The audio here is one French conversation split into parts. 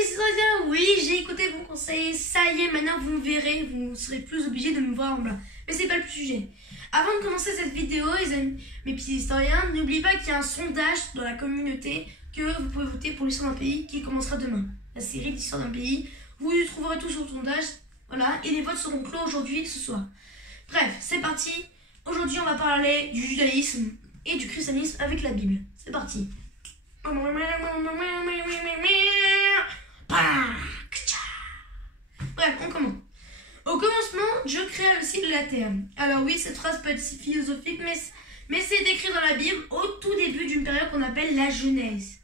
petit citoyen, oui, j'ai écouté vos conseils, ça y est, maintenant vous me verrez, vous serez plus obligés de me voir en blanc. Mais c'est pas le sujet. Avant de commencer cette vidéo, les amis, mes petits historiens, n'oubliez pas qu'il y a un sondage dans la communauté que vous pouvez voter pour l'histoire d'un pays qui commencera demain. La série d'histoire d'un pays, vous y trouverez tout sur le sondage, voilà, et les votes seront clos aujourd'hui, ce soir. Bref, c'est parti. Aujourd'hui, on va parler du judaïsme et du christianisme avec la Bible. C'est parti. Bref, on commence. Au commencement, Dieu créa le ciel et la terre. Alors oui, cette phrase peut être si philosophique, mais c'est décrit dans la Bible au tout début d'une période qu'on appelle la Genèse.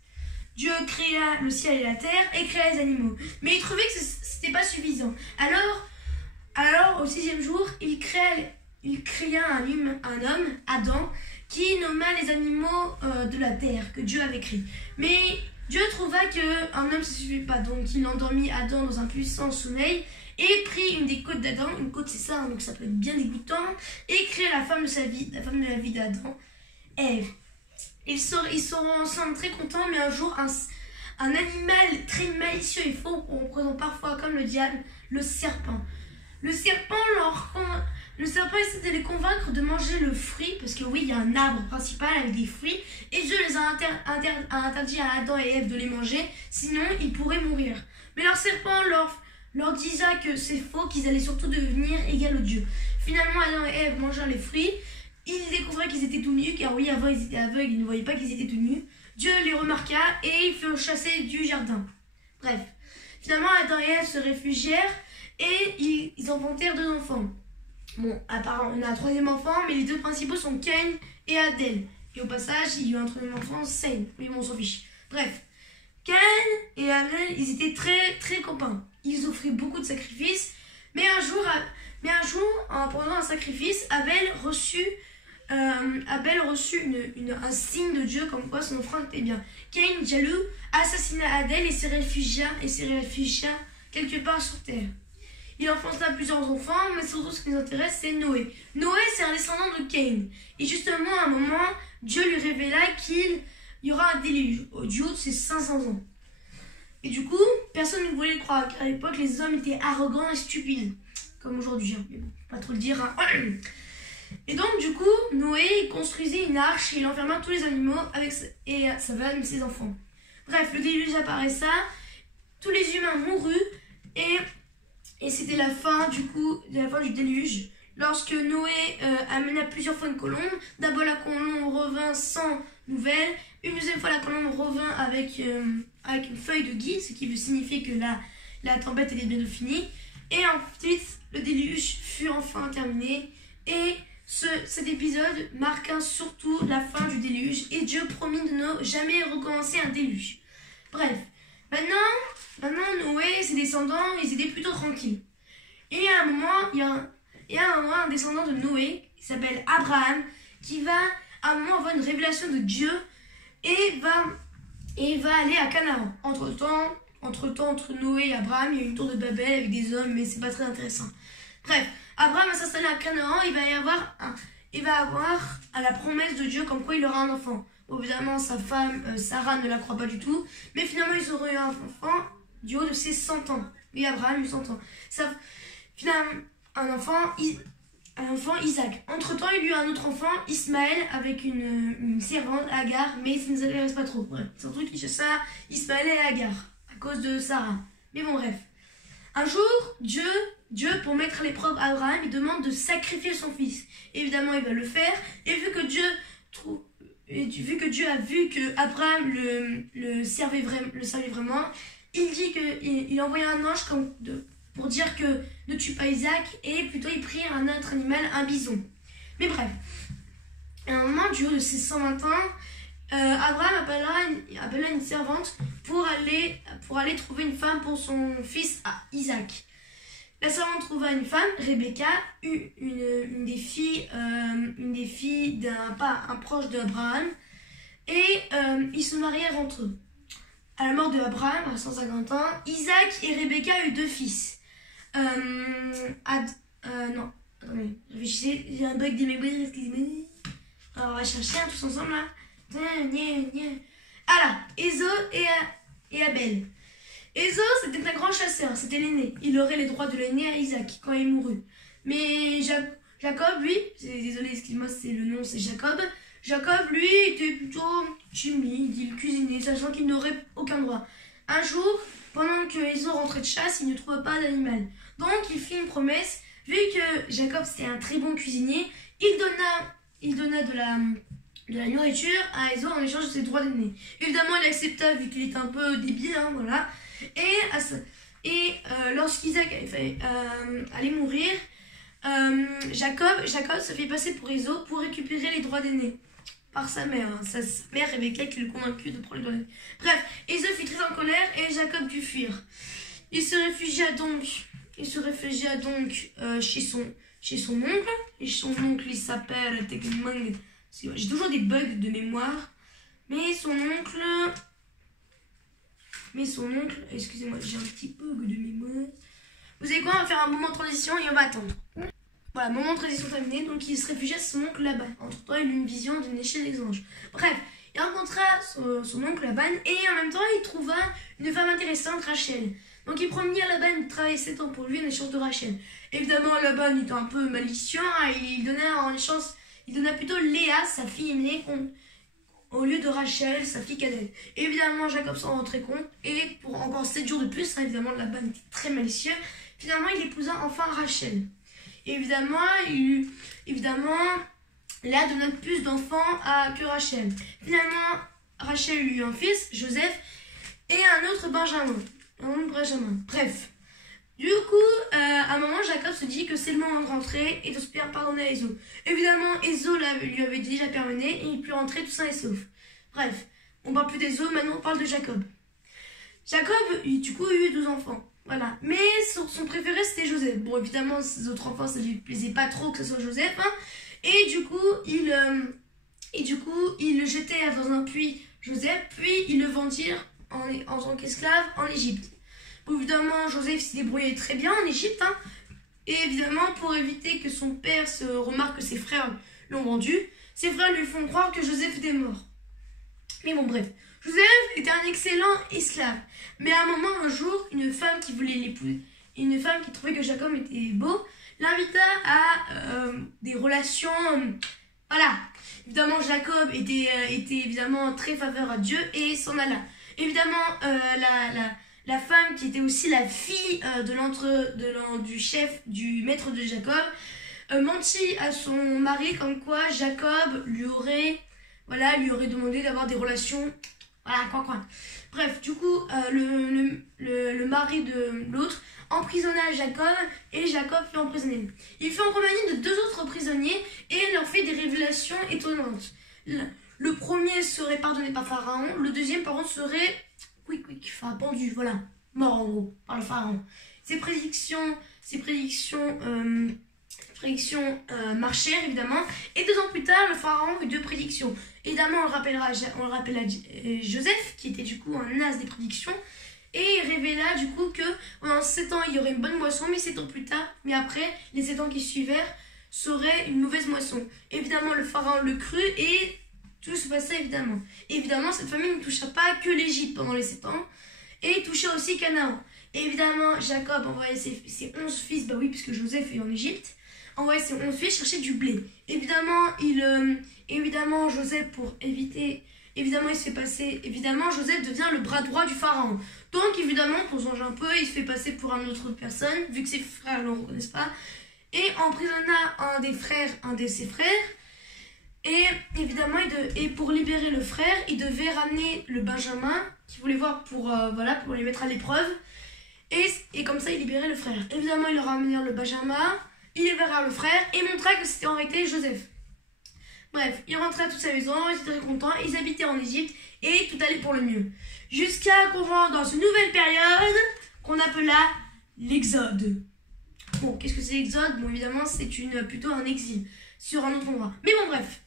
Dieu créa le ciel et la terre et créa les animaux. Mais il trouvait que c'était pas suffisant. Alors, au sixième jour, il créa un homme, Adam, qui nomma les animaux de la terre que Dieu avait créés. Mais Dieu trouva qu'un homme ne suffit pas, donc il endormit Adam dans un puissant sommeil et prit une des côtes d'Adam, une côte c'est ça, donc ça peut être bien dégoûtant, et créa la femme de la vie d'Adam, Ève. Ils seront ensemble très contents, mais un jour, un animal très malicieux et faux, qu'on représente parfois comme le diable, le serpent. Le serpent essaie de les convaincre de manger le fruit, parce que oui, il y a un arbre principal avec des fruits, et Dieu les a interdit à Adam et Ève de les manger, sinon ils pourraient mourir. Mais leur serpent leur disa que c'est faux, qu'ils allaient surtout devenir égal aux dieux. Finalement, Adam et Ève mangèrent les fruits, ils découvrirent qu'ils étaient tout nus, car oui, avant ils étaient aveugles, ils ne voyaient pas qu'ils étaient tout nus. Dieu les remarqua et ils furent chassés du jardin. Bref, finalement, Adam et Ève se réfugièrent et ils enfantèrent 2 enfants. Bon, apparemment, on a un 3e enfant, mais les 2 principaux sont Caïn et Abel. Et au passage, il y a eu un 3e enfant, Caïn. Oui, bon, on s'en fiche. Bref, Caïn et Abel, ils étaient très, très copains. Ils offraient beaucoup de sacrifices, mais un jour, pendant un sacrifice, Abel reçut un signe de Dieu comme quoi son offrande était bien. Caïn, jaloux, assassina Abel et se réfugia quelque part sur terre. Il enfanta plusieurs enfants, mais surtout ce qui nous intéresse, c'est Noé. Noé, c'est un descendant de Caïn. Et justement, à un moment, Dieu lui révéla qu'il y aura un déluge. Du haut de ses 500 ans. Et du coup, personne ne voulait le croire. À l'époque, les hommes étaient arrogants et stupides. Comme aujourd'hui, hein. Mais bon, pas trop le dire. Hein. Et donc, du coup, Noé construisit une arche et il enferma tous les animaux avec sa femme et ses enfants. Bref, le déluge apparaissa, tous les humains moururent et c'était la fin du déluge. Lorsque Noé amena plusieurs fois une colombe, d'abord la colombe revint sans nouvelles, une deuxième fois la colombe revint avec une feuille de gui, ce qui veut signifier que la tempête était bientôt finie. Et ensuite, le déluge fut enfin terminé. Et cet épisode marqua surtout la fin du déluge et Dieu promit de ne jamais recommencer un déluge. Bref, maintenant Noé et ses descendants, ils étaient plutôt tranquilles. Et à un moment, il y a un descendant de Noé, qui s'appelle Abraham, qui va à un moment avoir une révélation de Dieu et va aller à Canaan. Entre-temps, entre Noé et Abraham, il y a une tour de Babel avec des hommes, mais c'est pas très intéressant. Bref, Abraham va s'installer à Canaan, il va avoir à la promesse de Dieu comme quoi il aura un enfant. Bon, évidemment, sa femme, Sarah, ne la croit pas du tout, mais finalement, ils auront eu un enfant du haut de ses 100 ans. Et Abraham eut 100 ans. Finalement, un enfant, Isaac. Entre-temps, il y eut un autre enfant, Ismaël, avec une servante, Agar, mais ça ne nous intéresse pas trop. Bref, c'est un truc qui cherche ça, Ismaël et Agar, à cause de Sarah. Mais bon, bref. Un jour, Dieu, pour mettre à l'épreuve Abraham, il demande de sacrifier son fils. Évidemment, il va le faire, et vu que Dieu a vu que Abraham le servait vraiment, il envoya un ange pour dire que ne tue pas Isaac, et plutôt il prit un autre animal, un bison. Mais bref, à un moment, du haut de ses 120 ans, Abraham appela une servante pour aller trouver une femme pour son fils Isaac. La servante trouva une femme, Rebecca, une des filles un proche d'Abraham, et ils se marièrent entre eux. À la mort de Abraham, à 150 ans, Isaac et Rebecca eurent 2 fils. Non, attendez, réfléchissez, j'ai un bug de mémoire, excusez-moi. Alors on va chercher tous ensemble là. Ah là, Ésaü et Abel. Ésaü, c'était un grand chasseur, c'était l'aîné. Il aurait les droits de l'aîné à Isaac quand il mourut. Mais Jacob, lui, désolé, excuse-moi, c'est le nom, c'est Jacob. Jacob, lui, était plutôt timide, il cuisinait, sachant qu'il n'aurait aucun droit. Un jour, pendant que Ésaü rentrait de chasse, il ne trouva pas d'animal. Donc, il fit une promesse. Vu que Jacob, c'était un très bon cuisinier, il donna de la nourriture à Ésaü en échange de ses droits d'aîné. Évidemment, il accepta vu qu'il était un peu débile, hein, voilà. Lorsqu'Isaac allait mourir, Jacob se fait passer pour Ésaü pour récupérer les droits d'aîné par sa mère. Hein. Sa mère Rebecca qui le convaincu de prendre les droits d'aîné. Bref, Ésaü fut très en colère et Jacob dut fuir. Il se réfugia donc chez son oncle. Et son oncle, il s'appelle Tegmang. J'ai toujours des bugs de mémoire. Mais son oncle, excusez-moi, j'ai un petit bug de mémoire. Vous savez quoi, on va faire un moment de transition et on va attendre. Voilà, moment de transition terminé. Donc il se réfugia chez son oncle Laban. Entre-temps, il eut une vision d'une échelle des anges. Bref, il rencontra son oncle Laban et en même temps, il trouva une femme intéressante, Rachel. Donc il promit à Laban de travailler 7 ans pour lui en échange de Rachel. Évidemment, Laban était un peu malicieux hein, et il donna plutôt Léa, sa fille aînée, au lieu de Rachel, sa fille cadette. Évidemment, Jacob s'en rend très compte et pour encore 7 jours de plus, hein, évidemment, Laban était très malicieux. Finalement, il épousa enfin Rachel. Et évidemment, Léa donna plus d'enfants que Rachel. Finalement, Rachel eut un fils, Joseph, et un autre Benjamin. Bref. Du coup, à un moment, Jacob se dit que c'est le moment de rentrer et de se faire pardonner à Ésaü. Évidemment, Ésaü lui avait déjà permis et il put rentrer tout sain et sauf. Bref, on parle plus d'Ésaü, maintenant on parle de Jacob. Jacob, du coup, a eu 2 enfants. Voilà. Mais son préféré, c'était Joseph. Bon, évidemment, ses autres enfants, ça lui plaisait pas trop que ce soit Joseph. Hein. Et du coup, ils le jetèrent dans un puits, Joseph, puis ils le vendirent en tant qu'esclave en Égypte. Évidemment, Joseph s'est débrouillé très bien en Égypte. Hein. Et évidemment, pour éviter que son père se remarque que ses frères l'ont vendu, ses frères lui font croire que Joseph était mort. Mais bon, bref. Joseph était un excellent esclave. Mais à un jour, une femme qui voulait l'épouser, une femme qui trouvait que Jacob était beau, l'invita à des relations. Voilà. Évidemment, Jacob était évidemment très faveur à Dieu et s'en alla. Évidemment, la femme qui était aussi la fille du chef, du maître de Jacob, mentit à son mari comme quoi Jacob lui aurait demandé d'avoir des relations. Voilà, quoi. Bref, du coup, le mari de l'autre emprisonna Jacob et Jacob fut emprisonné. Il fut en compagnie de 2 autres prisonniers et leur fit des révélations étonnantes. Le premier serait pardonné par Pharaon, le deuxième par contre serait pendu, voilà, mort en gros, par le Pharaon. Ces prédictions marchèrent évidemment, et 2 ans plus tard, le Pharaon eut 2 prédictions. Évidemment, on le rappelle à Joseph, qui était du coup un as des prédictions, et il révéla du coup que pendant 7 ans, il y aurait une bonne moisson, mais 7 ans plus tard, mais après, les 7 ans qui suivirent, seraient une mauvaise moisson. Évidemment, le Pharaon le crut, et tout se passait évidemment. Évidemment, cette famille ne toucha pas que l'Égypte pendant les 7 ans, et toucha aussi Canaan. Et évidemment, Jacob envoyait ses 11 fils, bah oui, puisque Joseph est en Égypte, envoyait ses 11 fils chercher du blé. Évidemment, Joseph, pour éviter, évidemment, il se fait passer, évidemment, Joseph devient le bras droit du Pharaon. Donc, évidemment, pour se venger un peu, il se fait passer pour une autre personne, vu que ses frères ne le reconnaissent pas, et emprisonna un de ses frères. Et évidemment, pour libérer le frère, il devait ramener le Benjamin, qu'il voulait voir pour les mettre à l'épreuve. Et comme ça, il libérait le frère. Évidemment, il leur ramenèrent le Benjamin, il libéra le frère et montra que c'était en réalité Joseph. Bref, ils rentraient à toute sa maison, ils étaient très contents, ils habitaient en Égypte et tout allait pour le mieux. Jusqu'à qu'on rentre dans une nouvelle période qu'on appela l'Exode. Bon, qu'est-ce que c'est l'Exode? Bon, évidemment, c'est plutôt un exil sur un autre endroit. Mais bon, bref.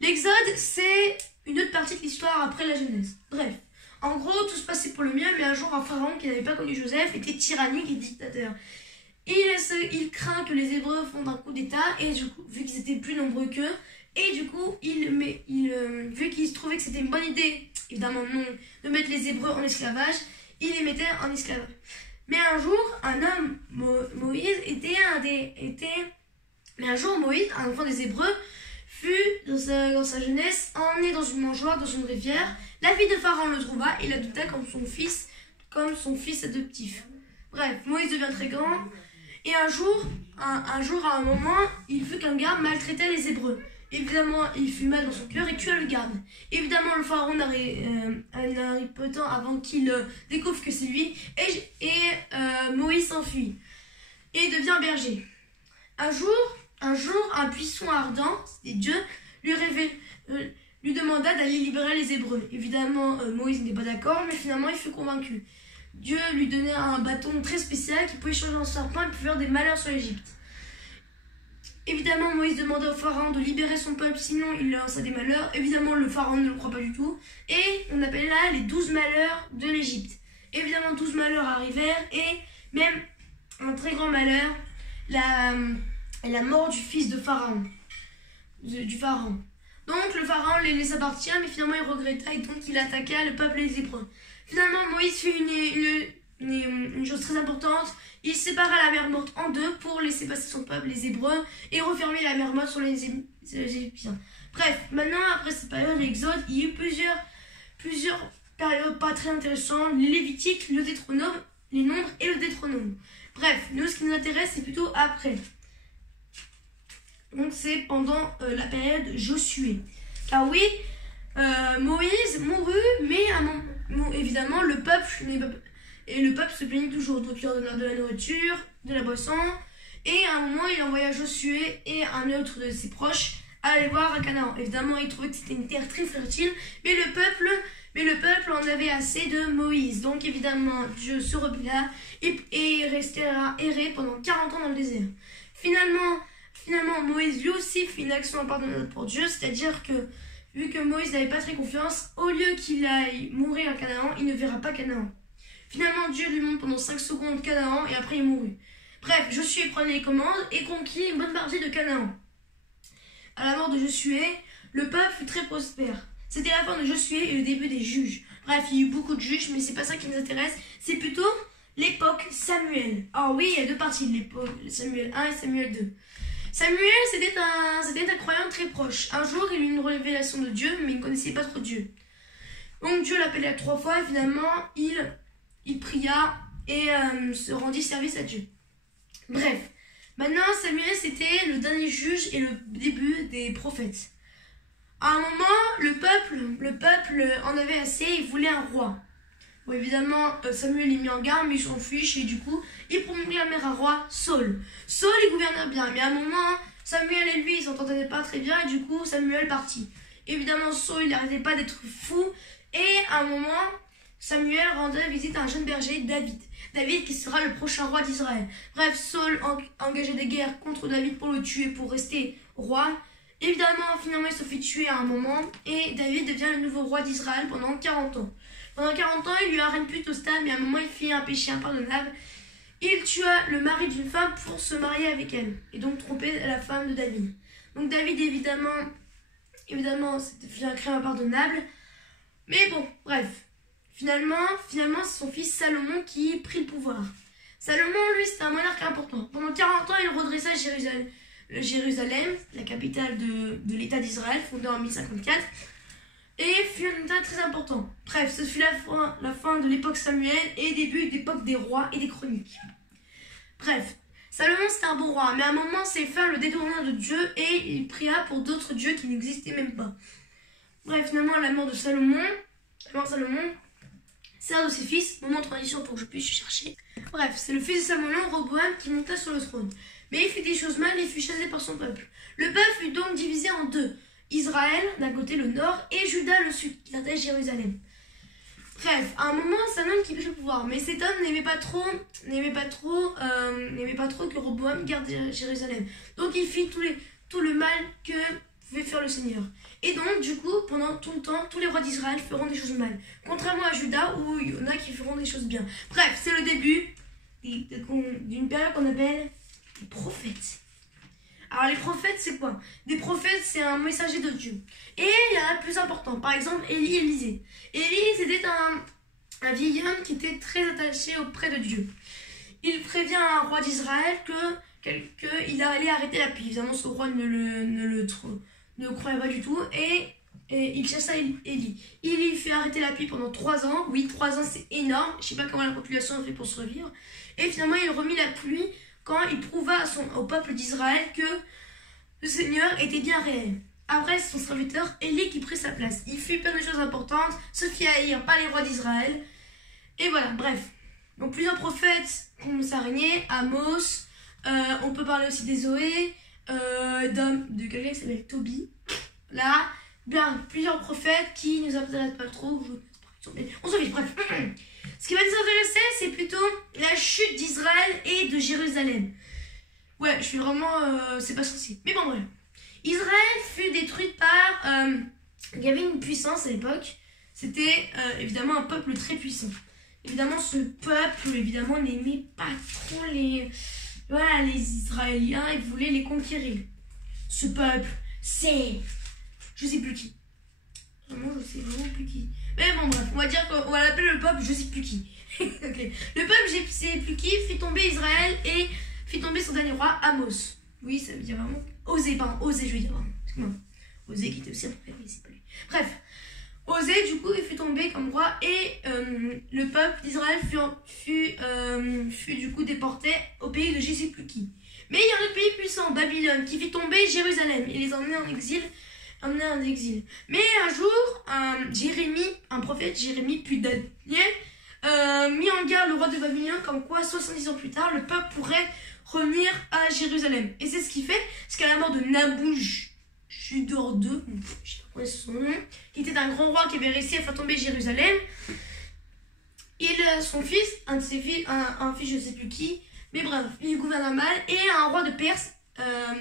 L'Exode, c'est une autre partie de l'histoire après la Genèse. Bref. En gros, tout se passait pour le mieux, mais un jour, un pharaon qui n'avait pas connu Joseph était tyrannique et dictateur. Il craint que les Hébreux font un coup d'état, et du coup, vu qu'ils étaient plus nombreux qu'eux, et du coup, vu qu'il se trouvait que c'était une bonne idée, évidemment non, de mettre les Hébreux en esclavage, il les mettait en esclavage. Mais un jour, un homme, Moïse, mais un jour, Moïse, un enfant des Hébreux, fut, dans sa jeunesse, emmené dans une mangeoire, dans une rivière. La fille de Pharaon le trouva et l'adopta comme son fils adoptif. Bref, Moïse devient très grand. Et un jour, à un moment, il fut qu'un garde maltraitait les Hébreux. Évidemment, il fut mal dans son cœur et tua le garde. Évidemment, le pharaon n'arrive peu de temps avant qu'il découvre que c'est lui. Et Moïse s'enfuit et devient berger. Un jour, un buisson ardent, c'était Dieu, lui demanda d'aller libérer les Hébreux. Évidemment, Moïse n'était pas d'accord, mais finalement, il fut convaincu. Dieu lui donnait un bâton très spécial qui pouvait changer en serpent et pouvait faire des malheurs sur l'Égypte. Évidemment, Moïse demanda au pharaon de libérer son peuple, sinon il lançait des malheurs. Évidemment, le pharaon ne le croit pas du tout. Et on appelle là les 12 malheurs de l'Égypte. Évidemment, 12 malheurs arrivèrent et même un très grand malheur, la mort du fils de Pharaon. Du pharaon. Donc le pharaon les laissa partir, mais finalement il regretta et donc il attaqua le peuple des Hébreux. Finalement, Moïse fit une chose très importante. Il sépara la mer morte en deux pour laisser passer son peuple, les Hébreux, et refermer la mer morte sur les Égyptiens. Bref, maintenant, après cette période de l'Exode, il y a eu plusieurs périodes pas très intéressantes. Les Lévitiques, le Deutéronome, les Nombres et le Deutéronome. Bref, nous, ce qui nous intéresse, c'est plutôt après. Donc, c'est pendant la période Josué. Car oui, Moïse mourut, mais évidemment, le peuple se plaignait toujours. Donc il leur donna de la nourriture, de la boisson. Et à un moment, il envoya Josué et un autre de ses proches à aller voir à Canaan. Évidemment, ils trouvaient que c'était une terre très fertile. Mais le peuple en avait assez de Moïse. Donc évidemment, Dieu se rebella et restera errer pendant 40 ans dans le désert. Finalement, Moïse lui aussi fit une action impardonnable pour Dieu. C'est-à-dire que vu que Moïse n'avait pas très confiance, au lieu qu'il aille mourir à Canaan, il ne verra pas Canaan. Finalement, Dieu lui montre pendant 5 secondes Canaan et après il mourut. Bref, Josué prenait les commandes et conquit une bonne partie de Canaan. À la mort de Josué, le peuple fut très prospère. C'était la fin de Josué et le début des juges. Bref, il y a eu beaucoup de juges, mais c'est pas ça qui nous intéresse. C'est plutôt l'époque Samuel. Ah oui, il y a deux parties de l'époque, Samuel 1 et Samuel 2. Samuel, c'était un croyant très proche. Un jour, il eut une révélation de Dieu, mais il ne connaissait pas trop Dieu. Donc Dieu l'appela 3 fois et finalement, il pria et se rendit service à Dieu. Bref, maintenant Samuel c'était le dernier juge et le début des prophètes. À un moment, le peuple en avait assez, il voulait un roi. Bon, évidemment, Samuel est mis en garde, mais il s'en fiche et du coup, il proclame un roi, Saul. Saul, il gouvernait bien, mais à un moment, Samuel et lui, ils s'entendaient pas très bien et du coup, Samuel partit. Évidemment, Saul, il n'arrêtait pas d'être fou et à un moment, Samuel rendait visite à un jeune berger, David. David qui sera le prochain roi d'Israël. Bref, Saul engageait des guerres contre David pour le tuer, pour rester roi. Évidemment, finalement, il se fait tuer à un moment et David devient le nouveau roi d'Israël pendant 40 ans. Pendant 40 ans, il lui a rien plus au stade, mais à un moment, il fit un péché impardonnable. Il tua le mari d'une femme pour se marier avec elle et donc tromper la femme de David. Donc David, évidemment, c'était un crime impardonnable. Mais bon, bref. Finalement, c'est son fils Salomon qui prit le pouvoir. Salomon, lui, c'était un monarque important. Pendant 40 ans, il redressa Jérusalem, la capitale de l'État d'Israël, fondée en 1054, et fut un État très important. Bref, ce fut la fin de l'époque Samuel et début de l'époque des rois et des chroniques. Bref, Salomon, c'était un bon roi, mais à un moment, ses frères le détournèrent de Dieu et il pria pour d'autres dieux qui n'existaient même pas. Bref, finalement, la mort de Salomon, c'est un de ses fils, moment de transition pour que je puisse chercher. Bref, c'est le fils de Salomon, Roboam, qui monta sur le trône. Mais il fit des choses mal et fut chassé par son peuple. Le peuple fut donc divisé en deux. Israël, d'un côté le nord, et Juda, le sud, qui gardait Jérusalem. Bref, à un moment, c'est un homme qui prit le pouvoir. Mais cet homme n'aimait pas trop que Roboam garde Jérusalem. Donc il fit tout le mal que pouvait faire le Seigneur. Et donc, du coup, pendant tout le temps, tous les rois d'Israël feront des choses mal. Contrairement à Juda, où il y en a qui feront des choses bien. Bref, c'est le début d'une période qu'on appelle les prophètes. Alors, les prophètes, c'est quoi? Des prophètes, c'est un messager de Dieu. Et il y en a plus important. Par exemple, Élie et Élisée. Élie, un vieil homme qui était très attaché auprès de Dieu. Il prévient un roi d'Israël qu'il allait arrêter la pluie. Évidemment, ce roi ne le croyait pas du tout et il chassa Élie. Il lui fait arrêter la pluie pendant 3 ans. Oui, 3 ans, c'est énorme. Je ne sais pas comment la population a fait pour survivre. Et finalement, il remit la pluie quand il prouva au peuple d'Israël que le Seigneur était bien réel. Après, c'est son serviteur Élie qui prit sa place. Il fit plein de choses importantes, se fit haïr par les rois d'Israël. Et voilà, bref. Donc plusieurs prophètes commencent à régner. Amos, on peut parler aussi des Zoé, de quelqu'un qui s'appelle Tobie. Là, bien, plusieurs prophètes qui nous intéressent pas trop. On s'en fiche, bref. Ce qui va nous intéresser, c'est plutôt la chute d'Israël et de Jérusalem. Ouais, je suis vraiment... c'est pas censé. Mais bon, bref. Israël fut détruite par... il y avait une puissance à l'époque. C'était évidemment un peuple très puissant. Évidemment, ce peuple, évidemment, n'aimait pas trop les Israéliens. Ils voulaient les conquérir. Ce peuple, c'est... Je sais plus qui. Vraiment, je sais vraiment plus qui. Mais bon, bref, on va dire qu'on va l'appeler le peuple, je sais plus qui. Okay. Le peuple, je sais plus qui, fit tomber Israël et fit tomber son dernier roi, Amos. Oui, ça veut dire vraiment... Osée, je veux dire. Excuse-moi. Osée qui était aussi un prophète, mais c'est pas lui. Bref. Osée, du coup, il fut tombé comme roi et le peuple d'Israël fut du coup déporté au pays de je sais plus qui. Mais il y a un autre pays puissant, Babylone, qui fit tomber Jérusalem et les emmenait en exil. Mais un jour, Jérémie, un prophète, puis Daniel, mit en garde le roi de Babylone comme quoi 70 ans plus tard, le peuple pourrait revenir à Jérusalem. Et c'est ce qu'il fait, parce qu'à la mort de Nabuchodonosor II, je sais pas quoi son nom, qui était un grand roi qui avait réussi à faire tomber Jérusalem, son fils, un fils je sais plus qui, mais bref, il gouverna mal, et un roi de Perse,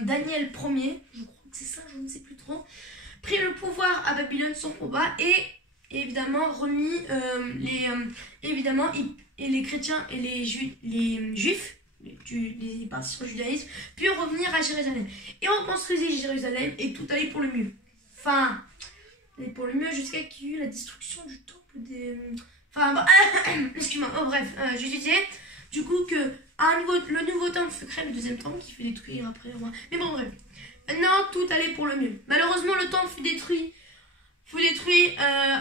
Daniel Ier, je crois que c'est ça, je ne sais plus trop, prit le pouvoir à Babylone sans combat et évidemment remit les chrétiens et les juifs, les partisans du judaïsme, puis revenir à Jérusalem. Et on construisit Jérusalem et tout allait pour le mieux. Enfin, pour le mieux jusqu'à qu'il y eut la destruction du temple des... Enfin, bah, excuse-moi, bref, je disais, du coup, que le nouveau temple fut créé, le deuxième temple qui fut détruit après. Mais bon, bref. Maintenant, tout allait pour le mieux. Malheureusement, le temple fut détruit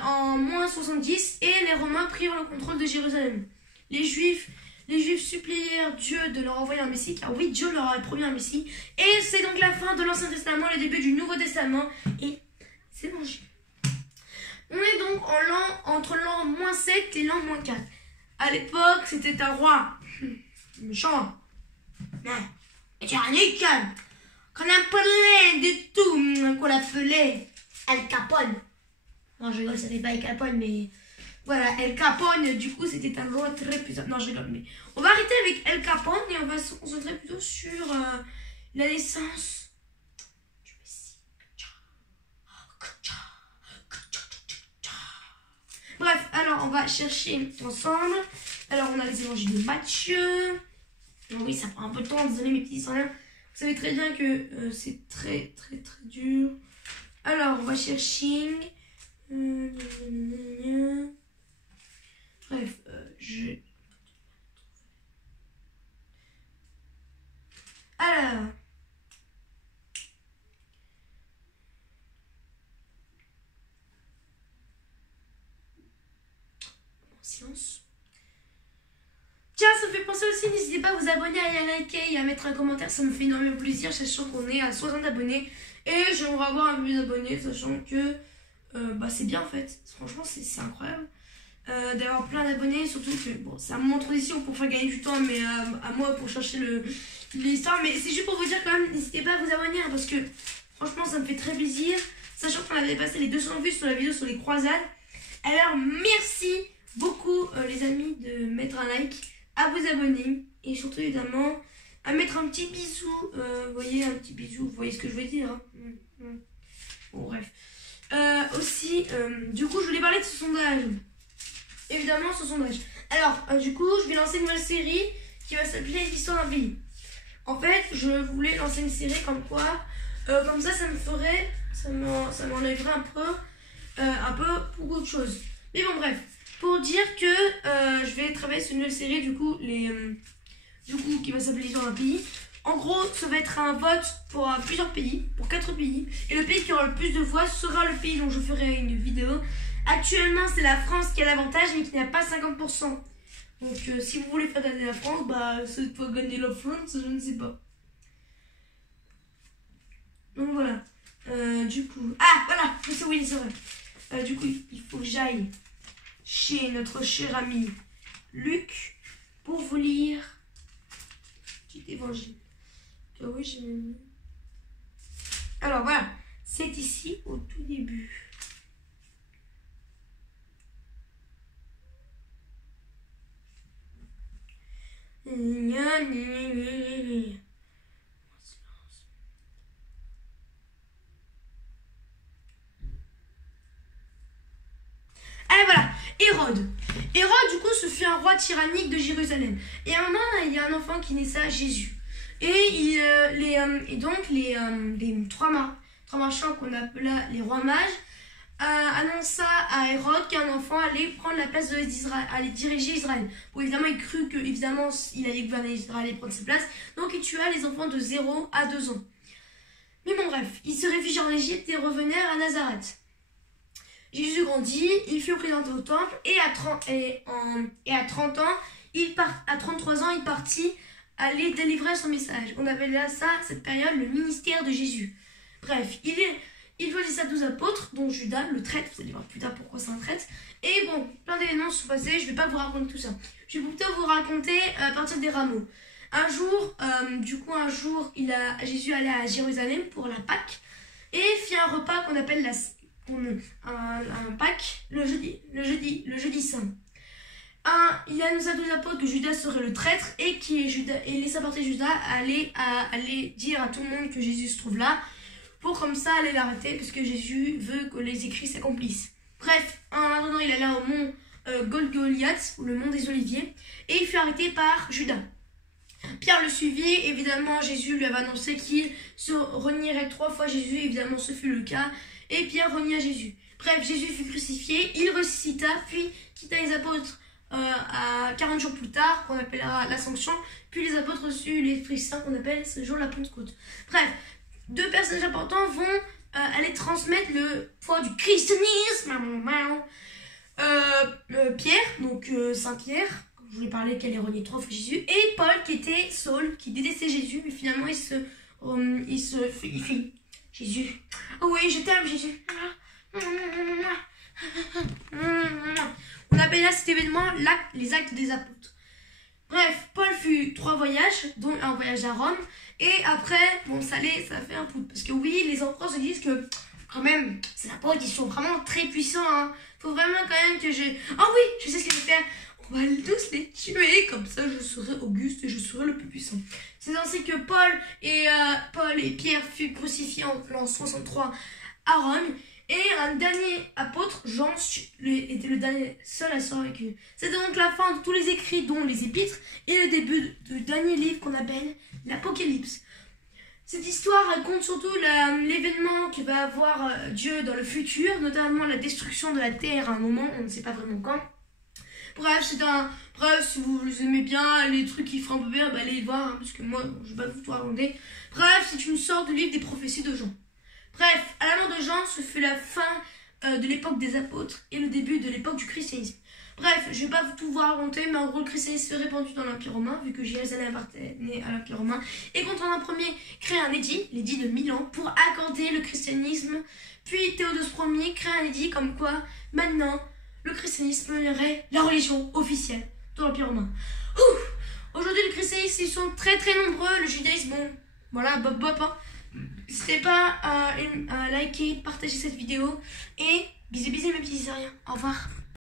en moins 70 et les Romains prirent le contrôle de Jérusalem. Les Juifs supplièrent Dieu de leur envoyer un Messie, car oui, Dieu leur avait promis un Messie. Et c'est donc la fin de l'Ancien Testament, le début du Nouveau Testament. Et c'est bon. On est donc entre l'an moins 7 et l'an moins 4. À l'époque, c'était un roi méchant, tyrannique, qu'on appelait du tout, qu'on l'appelait El Capone. Non, je rigole, ça fait pas El Capone, mais voilà, El Capone, du coup, c'était un roi très puissant. Non, je rigole, mais on va arrêter avec El Capone et on va se concentrer plutôt sur la naissance du Messie. Bref, alors on va chercher ensemble. Alors, on a les évangiles de Matthieu. Donc, oui, ça prend un peu de temps, désolé mes petits historiens. Vous savez très bien que c'est très dur. Alors, on va chercher. Bref, Alors. Silence. Tiens, ça me fait penser aussi, n'hésitez pas à vous abonner, à liker et à mettre un commentaire, ça me fait énormément plaisir, sachant qu'on est à 60 abonnés. Et j'aimerais avoir un peu plus d'abonnés, sachant que c'est bien en fait. Franchement, c'est incroyable d'avoir plein d'abonnés, surtout que bon, c'est à mon transition pour faire gagner du temps, mais à moi pour chercher l'histoire. Mais c'est juste pour vous dire quand même, n'hésitez pas à vous abonner, hein, parce que franchement, ça me fait très plaisir, sachant qu'on avait passé les 200 vues sur la vidéo sur les croisades. Alors, merci beaucoup les amis de mettre un like, à vous abonner et surtout évidemment à mettre un petit bisou, vous voyez, un petit bisou, vous voyez ce que je veux dire, hein. Bon bref, aussi du coup je voulais parler de ce sondage, évidemment ce sondage. Alors du coup je vais lancer une nouvelle série qui va s'appeler l'histoire d'un pays. En fait je voulais lancer une série comme quoi comme ça m'enlèverait un peu beaucoup de choses. Mais bon bref, pour dire que je vais travailler sur une nouvelle série, du coup, qui va s'appeler Dans un pays. En gros, ça va être un vote pour plusieurs pays, pour 4 pays. Et le pays qui aura le plus de voix sera le pays dont je ferai une vidéo. Actuellement, c'est la France qui a l'avantage, mais qui n'a pas 50%. Donc, si vous voulez faire gagner la France, bah, c'est pour gagner la France, je ne sais pas. Donc, voilà. Du coup... Ah, voilà, c'est oui, c'est vrai. Du coup, il faut que j'aille chez notre cher ami Luc pour vous lire petit évangile. Ah oui, j'ai mis. Alors voilà, c'est ici au tout début. Allez, voilà, Hérode. Hérode, du coup, ce fut un roi tyrannique de Jérusalem. Et à un moment, il y a un enfant qui naissait à Jésus. Et, donc, les trois marchands qu'on appela les rois mages annonça à Hérode qu'un enfant allait prendre la place d'Israël, allait diriger Israël. Bon, évidemment, il crut qu'il allait gouverner Israël et prendre ses places. Donc, il tua les enfants de 0 à 2 ans. Mais bon, bref, ils se réfugièrent en Égypte et revenèrent à Nazareth. Jésus grandit, il fut présenté au temple et à 30 ans, à 33 ans, il partit aller délivrer son message. On appelle ça, cette période, le ministère de Jésus. Bref, il choisit sa 12 apôtres, dont Judas, le traître. Vous allez voir plus tard pourquoi c'est un traître. Et bon, plein d'événements se sont passés, je ne vais pas vous raconter tout ça. Je vais plutôt vous raconter à partir des rameaux. Un jour, Jésus allait à Jérusalem pour la Pâque et fit un repas qu'on appelle un Pâques le jeudi saint. Il annonce à 12 apôtres que Judas serait le traître et les apôtres Judas allaient dire à tout le monde que Jésus se trouve là pour comme ça aller l'arrêter parce que Jésus veut que les écrits s'accomplissent. Bref, en attendant, il alla au mont Golgotha, ou le mont des Oliviers, et il fut arrêté par Judas. Pierre le suivit, évidemment Jésus lui avait annoncé qu'il se renierait 3 fois Jésus, évidemment ce fut le cas, et Pierre renia Jésus. Bref, Jésus fut crucifié, il ressuscita, puis quitta les apôtres à 40 jours plus tard, qu'on appellera l'Ascension, puis les apôtres reçurent l'Esprit Saint, qu'on appelle ce jour la Pentecôte. Bref, 2 personnages importants vont aller transmettre le poids du christianisme. Pierre, donc Saint Pierre, je voulais parler qu'elle est renié 3 fois Jésus, et Paul qui était Saul, qui détestait Jésus, mais finalement il fit Jésus. Oh oui, je t'aime Jésus. On appelle là cet événement les actes des apôtres. Bref, Paul fut 3 voyages, dont un voyage à Rome, et après, bon, ça a fait un poutre. Parce que oui, les empereurs se disent que, quand même, ces apôtres, ils sont vraiment très puissants, hein. Faut vraiment quand même que Ah oui, je sais ce que je vais faire. On va tous les tuer, comme ça je serai Auguste et je serai le plus puissant. C'est ainsi que Paul et Pierre furent crucifiés en l'an 63 à Rome. Et un dernier apôtre, Jean, était le dernier seul à survécu. C'était donc la fin de tous les écrits, dont les épîtres, et le début du dernier livre qu'on appelle l'Apocalypse. Cette histoire raconte surtout l'événement que va avoir Dieu dans le futur, notamment la destruction de la terre à un moment, on ne sait pas vraiment quand. Bref, si vous aimez bien les trucs qui font un peu bien, bah allez voir, hein, parce que moi, je vais pas vous tout raconter. Bref, c'est une sorte de livre des prophéties de Jean. Bref, à la mort de Jean, ce fut la fin de l'époque des apôtres et le début de l'époque du christianisme. Bref, je ne vais pas tout vous raconter, mais en gros, le christianisme s'est répandu dans l'Empire romain, vu que Jérusalem appartenait à l'Empire romain. Et Constantin Ier crée un édit, l'édit de Milan, pour accorder le christianisme. Puis Théodose Ier crée un édit comme quoi, maintenant, le christianisme serait la religion officielle de l'Empire romain. Aujourd'hui, les christianistes, ils sont très très nombreux. Le judaïsme, bon, voilà, bop, hein. N'hésitez pas à liker, partager cette vidéo et bisous mes petits Israéliens. Au revoir.